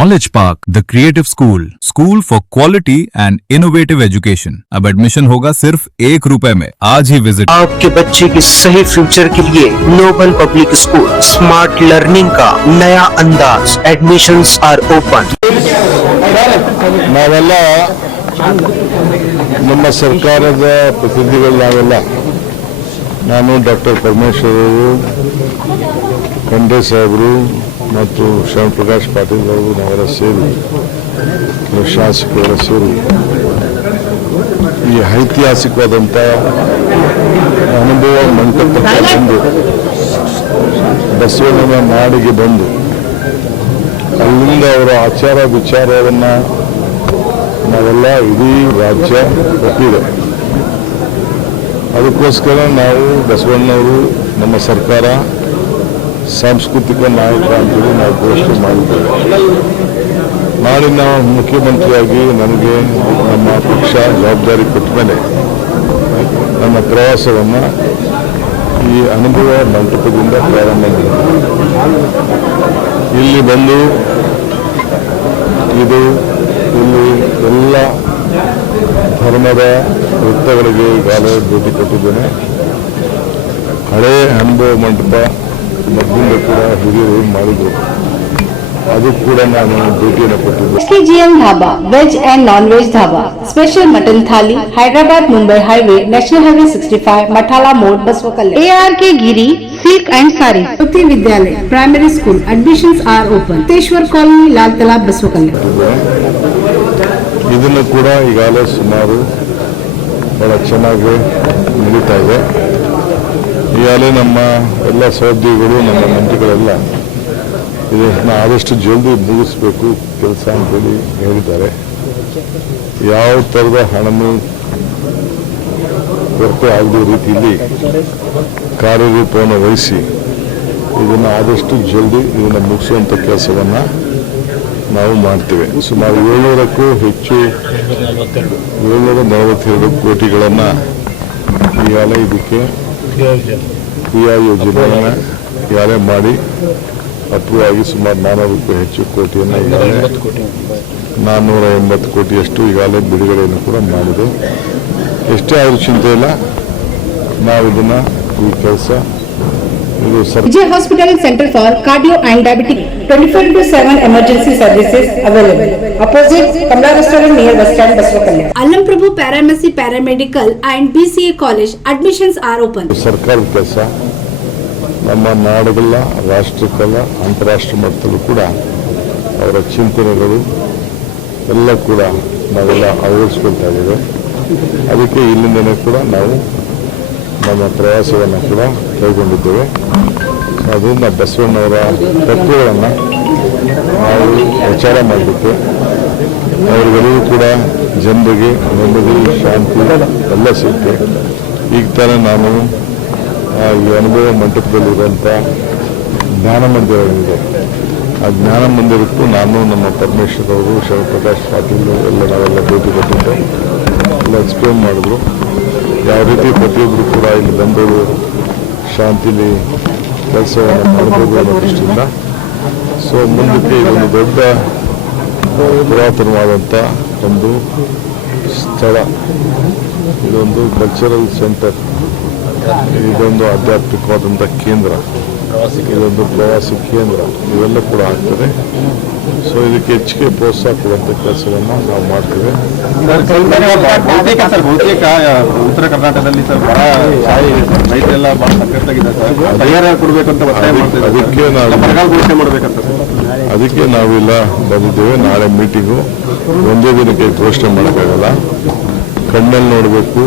Knowledge Park, the creative school for quality and innovative education. अब admission होगा सिर्फ ₹1 में. आज ही विजिट. आपके बच्चे के सही फ्यूचर के लिए Noble public school smart learning का नया अंदाज. Admissions are open. ನಾವೆಲ್ಲ ನಮ್ಮ ಸರ್ಕಾರದ ಪ್ರತಿನಿಧಿಗಳು ನಾವೆಲ್ಲ ನಾನು ಡಾಕ್ಟರ್ ಪರಮೇಶ್ವರ್ ಅವರು, ಖಂಡ್ರೆ ಸಾಹೇಬರು ಮತ್ತು ಶ್ಯಾಮ್ ಪ್ರಕಾಶ್ ಪಾಟೀಲ್ ಅವರು ನಾವೆಲ್ಲ ಸೇರಿ ಶಾಸಕರೆಲ್ಲ ಸೇರಿ ಈ ಐತಿಹಾಸಿಕವಾದಂಥ ಅನುಭವ ಮಂಟಪಕ್ಕೆ ಬಂದು ಬಸವಣ್ಣನ ನಾಡಿಗೆ ಬಂದು ಅಲ್ಲಿಂದ ಅವರ ಆಚಾರ ವಿಚಾರವನ್ನು ನಾವೆಲ್ಲ ಇಡೀ ರಾಜ್ಯ ಒಪ್ಪಿದೆ. ಅದಕ್ಕೋಸ್ಕರ ನಾವು ಬಸವಣ್ಣವರು ನಮ್ಮ ಸರ್ಕಾರ ಸಾಂಸ್ಕೃತಿಕ ನಾಯಕ ಅಂತೇಳಿ ನಾವು ಘೋಷಣೆ ಮಾಡಿದ್ದೇವೆ. ನಾಡಿನ ಮುಖ್ಯಮಂತ್ರಿಯಾಗಿ ನನಗೆ ನಮ್ಮ ಪಕ್ಷ ಜವಾಬ್ದಾರಿ ಕೊಟ್ಟ ಮೇಲೆ ನನ್ನ ಪ್ರವಾಸವನ್ನು ಈ ಅನುಭವ ಮಂಟಪದಿಂದ ಪ್ರಾರಂಭ ಮಾಡಿದೆ. ಇಲ್ಲಿ ಬಂದು ಇಲ್ಲಿ ಎಲ್ಲ ಧರ್ಮದ ವೃತ್ತಗಳಿಗೆ ಈಗಾಗಲೇ ಭೇಟಿ ಕೊಟ್ಟಿದ್ದೇನೆ. ಹಳೇ ಅನುಭವ ಮಂಟಪ ಮೊದಲಿಂದ ಕೂಡ ಹಿರಿಯರು ಮಾಡಿದ್ರು, ಅದು ಕೂಡ ನಾನು ಭೇಟಿಯನ್ನು ಕೊಟ್ಟಿದ್ದೆ. SKGM dhaba veg and non veg dhaba special mutton thali Hyderabad Mumbai highway national highway 65 Mathala Mod Basavakalyan. ARK Giri silk and sari Jyoti Vidyalaya primary school admissions are open. Teshwar colony Lal Talab Basavakalyan. ಇದನ್ನು ಕೂಡ ಈಗಾಗಲೇ ಸುಮಾರು ಬಹಳ ಚೆನ್ನಾಗಿ ನಡೀತಾ ಇದೆ. ಈಗಾಗಲೇ ನಮ್ಮ ಎಲ್ಲ ಸಹೋದ್ಯೋಗಿಗಳು ನಮ್ಮ ಮಂತ್ರಿಗಳೆಲ್ಲ ಇದನ್ನು ಆದಷ್ಟು ಜಲ್ದಿ ಮುಗಿಸ್ಬೇಕು ಕೆಲಸ ಅಂತೇಳಿ ಹೇಳಿದ್ದಾರೆ. ಯಾವ ಥರದ ಹಣನೂ ಕೊರತೆ ಆಗದ ರೀತಿಯಲ್ಲಿ ಕಾರ್ಯರೂಪವನ್ನು ವಹಿಸಿ ಇದನ್ನು ಆದಷ್ಟು ಜಲ್ದಿ ಇದನ್ನು ಮುಗಿಸುವಂಥ ಕೆಲಸವನ್ನು ನಾವು ಮಾಡ್ತೇವೆ. ಸುಮಾರು 700ಕ್ಕೂ ಹೆಚ್ಚು 742 ಕೋಟಿಗಳನ್ನು ಈಗಾಗಲೇ ಇದಕ್ಕೆ ಕ್ರಿಯಾ ಯೋಜನೆಯನ್ನು ಈಗಾಗಲೇ ಮಾಡಿ ಅಪ್ರೂವ್ ಆಗಿ ಸುಮಾರು 400ಕ್ಕೂ ಹೆಚ್ಚು ಕೋಟಿಯನ್ನು ಈಗಾಗಲೇ 480 ಕೋಟಿಯಷ್ಟು ಈಗಾಗಲೇ ಬಿಡುಗಡೆಯನ್ನು ಕೂಡ ಮಾಡಿದೆ. ಎಷ್ಟೇ ಆದರೂ ಚಿಂತೆ ಇಲ್ಲ, ನಾವು ಇದನ್ನು ಈ ಕೆಲಸ ಇದು Vijay Hospital Center for Cardio and Diabetic 24/7 emergency services available. Opposite Kamla Restaurant near Bus Stand, Baswakalla. Allam Prabhu Paramedic Paramedical and BCA College admissions are open. ಸರ್ಕಾರದ ಕೆಲಸ ನಮ್ಮ ನಾಡುಗಳ ರಾಷ್ಟ್ರಕ್ಕಲ್ಲ ಅಂತಾರಾಷ್ಟ್ರೀಯ ಮಟ್ಟದಲ್ಲೂ ಕೂಡ ಅವರ ಚಿಂತನೆಗಳು ಎಲ್ಲ ಕೂಡ ನಾವೆಲ್ಲ ಅಳವಡಿಸ್ಕೊಳ್ತಾ ಇದ್ದೇವೆ. ಅದಕ್ಕೆ ಇಲ್ಲಿಂದಲೇ ಕೂಡ ನಾವು ನಮ್ಮ ಪ್ರವಾಸವನ್ನು ಕೂಡ ಕೈಗೊಂಡಿದ್ದೇವೆ. ಅದರಿಂದ ಬಸವಣ್ಣವರ ತತ್ವಗಳನ್ನು ನಾವು ಪ್ರಚಾರ ಮಾಡಲಿಕ್ಕೆ ಅವರಿಗೆಲ್ಲರೂ ಕೂಡ ಜನರಿಗೆ ನೆಮ್ಮದಿ ಶಾಂತಿ ಎಲ್ಲ ಸಿಗುತ್ತೆ. ಈಗ ತಾನೇ ನಾನು ಈ ಅನುಭವ ಮಂಟಪದಲ್ಲಿರುವಂಥ ಜ್ಞಾನ ಮಂದಿರ ಇದೆ, ಆ ಜ್ಞಾನ ಮಂದಿರಕ್ಕೂ ನಾನು ನಮ್ಮ ಪರಮೇಶ್ವರ್ ಅವರು ಶ್ಯಾಮ್ ಪ್ರಕಾಶ್ ಪಾಟೀಲ್ ಎಲ್ಲ ನಾವೆಲ್ಲ ಭೇಟಿ ಕೊಟ್ಟಿದ್ದೆ. ಎಲ್ಲ ಎಕ್ಸ್ಪ್ಲೇನ್ ಮಾಡಿದ್ರು ಯಾವ ರೀತಿ ಪ್ರತಿಯೊಬ್ಬರು ಕೂಡ ಇಲ್ಲಿ ಬಂದು ಶಾಂತಿಲಿ ಕೆಲಸವನ್ನು ಮಾಡಬಹುದು ಅನ್ನೋ ದೃಷ್ಟಿಯಿಂದ. ಸೊ ಮುಂದಕ್ಕೆ ಇದೊಂದು ದೊಡ್ಡ ಪುರಾತನವಾದಂಥ ಒಂದು ಸ್ಥಳ, ಇದೊಂದು ಕಲ್ಚರಲ್ ಸೆಂಟರ್, ಇದೊಂದು ಆಧ್ಯಾತ್ಮಿಕವಾದಂಥ ಕೇಂದ್ರ, ಇದೊಂದು ಪ್ರವಾಸಿ ಕೇಂದ್ರ, ಇವೆಲ್ಲ ಕೂಡ ಆಗ್ತದೆ. ಸೊ ಇದಕ್ಕೆ ಹೆಚ್ಚಿಗೆ ಪ್ರೋತ್ಸಾಹ ಕೊಡುವಂಥ ಕೆಲಸವನ್ನು ನಾವು ಮಾಡ್ತೇವೆ. ಬಹುತೇಕ ಉತ್ತರ ಕರ್ನಾಟಕದಲ್ಲಿ ಸರ್ ಬರ ರೈತರೆಲ್ಲ ಬಹಳ ಸಂಕಷ್ಟದಾಗಿದೆ ಸರ್, ಪರಿಹಾರ ಕೊಡಬೇಕಂತ ಒತ್ತಾಯ ಮಾಡ್ತೇವೆ. ಅದಕ್ಕೆ ನಾವು ಬರಗಾಲ ಘೋಷಣೆ ಮಾಡಬೇಕಂತ ಅದಕ್ಕೆ ನಾವೆಲ್ಲ ಬಂದಿದ್ದೇವೆ. ನಾಳೆ ಮೀಟಿಂಗು ಒಂದೇ ದಿನಕ್ಕೆ ಘೋಷಣೆ ಮಾಡೋಕ್ಕಾಗಲ್ಲ. ಕಣ್ಣಲ್ಲಿ ನೋಡಬೇಕು,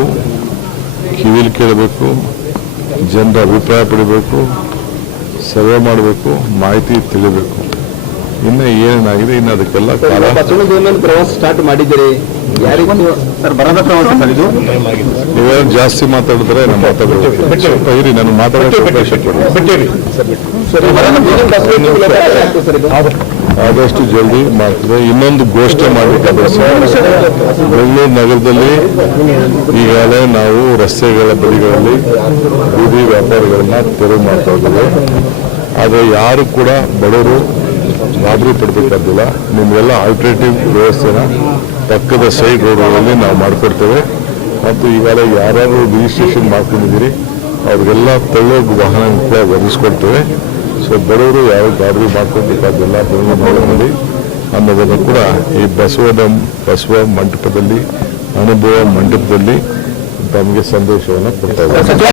ಕಿವಿಲಿ ಕೇಳಬೇಕು, ಜನರ ಅಭಿಪ್ರಾಯ ಪಡಿಬೇಕು, ಸರ್ವೆ ಮಾಡಬೇಕು, ಮಾಹಿತಿ ತಿಳಿಬೇಕು. ಇನ್ನು ಏನೇನಾಗಿದೆ ಇನ್ನು ಅದಕ್ಕೆಲ್ಲ ಕಾಲ. ಪ್ರವಾಸ ಸ್ಟಾರ್ಟ್ ಮಾಡಿದ್ದೀರಿ, ಸರ್ ಬರದ ಪ್ರವಾಸ ಸರ್ ಇದು. ನೀವೇನು ಜಾಸ್ತಿ ಮಾತಾಡಿದ್ರೆ ನಾನು ಮಾತಾಡಬೇಕು, ಇರಿ ನಾನು ಮಾತಾಡೋಕೆ ಆದಷ್ಟು ಜಲ್ದಿ ಮಾಡ್ತದೆ. ಇನ್ನೊಂದು ಘೋಷಣೆ ಮಾಡಬೇಕಾದ್ರೆ ಬೆಂಗಳೂರು ನಗರದಲ್ಲಿ ಈಗಾಗಲೇ ನಾವು ರಸ್ತೆಗಳ ಬದಿಗಳಲ್ಲಿ ಬೀದಿ ವ್ಯಾಪಾರಿಗಳನ್ನ ತೆರವು ಮಾಡ್ತಾ ಇದ್ದೇವೆ. ಆದರೆ ಯಾರು ಕೂಡ ಬಡವರು ಗಾಬರಿ ಪಡಬೇಕಾದಿಲ್ಲ. ನಿಮಗೆಲ್ಲ ಆಲ್ಟರ್ನೇಟಿವ್ ವ್ಯವಸ್ಥೆನ ಪಕ್ಕದ ಸೈಡ್ ರೋಡ್ಗಳಲ್ಲಿ ನಾವು ಮಾಡಿಕೊಡ್ತೇವೆ. ಮತ್ತು ಈಗಾಗಲೇ ಯಾರ್ಯಾರು ರಿಜಿಸ್ಟ್ರೇಷನ್ ಮಾಡ್ಕೊಂಡಿದ್ದೀರಿ ಅವ್ರಿಗೆಲ್ಲ ತಳ್ಳೋಗಿ ವಾಹನ ಕೂಡ ಒದಗಿಸ್ಕೊಡ್ತೇವೆ. ಸೊ ಬಡವರು ಯಾವ ಗಾಬರಿ ಮಾಡ್ಕೊಬೇಕಾದಿಲ್ಲ, ಮಾಡಿ ಅನ್ನೋದನ್ನು ಕೂಡ ಈ ಬಸವ ಮಂಟಪದಲ್ಲಿ, ಅನುಭವ ಮಂಟಪದಲ್ಲಿ ತಮಗೆ ಸಂದೇಶವನ್ನು ಕೊಡ್ತಾ ಇದ್ದಾರೆ.